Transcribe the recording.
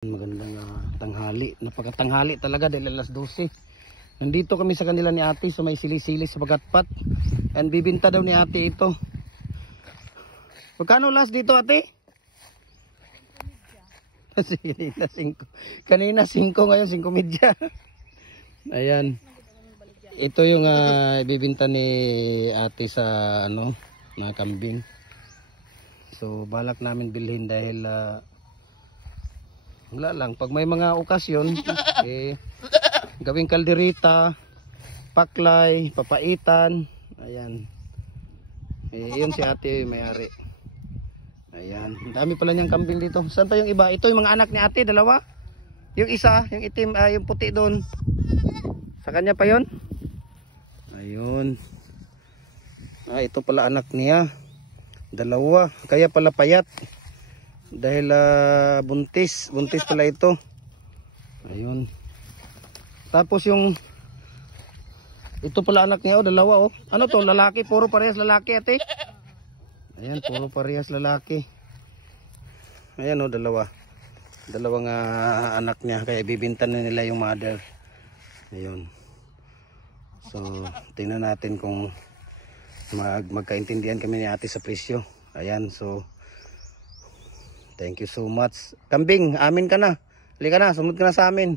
Magandang tanghali. Napakatanghali talaga dahil alas 12. Nandito kami sa kanila ni ate sa may sili-sili sa Bagatpat. And bibinta daw ni ate ito. Magkano last dito ate? Kanina 5 ngayon 5 media. Ayan. Ito yung ibibinta ni ate sa ano na kambing. So balak namin bilhin dahil wala lang pag may mga okasyon gawing kalderita, paklay, papaitan. Ayan. Yun si ate may-ari. Ayan, ang dami pala niyang kambing dito. Saan pa yung iba? Ito yung mga anak ni ate, dalawa. Yung isa, yung itim, yung puti doon. Sa kanya pa yon. Ayun. Ito pala anak niya. Dalawa. Kaya pala payat. Dahil buntis. Buntis pala ito. Ayun. Tapos yung ito pala anak niya, dalawa oh. Ano to? Lalaki, puro parehas lalaki ate. Ayan, puro parehas lalaki. Ayan oh, dalawa. Dalawang anak niya. Kaya bibinta na nila yung mother. Ayun. So, tingnan natin kung magkaintindihan kami ni ate sa presyo. Ayan, so thank you so much. Kambing, amin ka na. Halika na, sumunod ka na sa amin.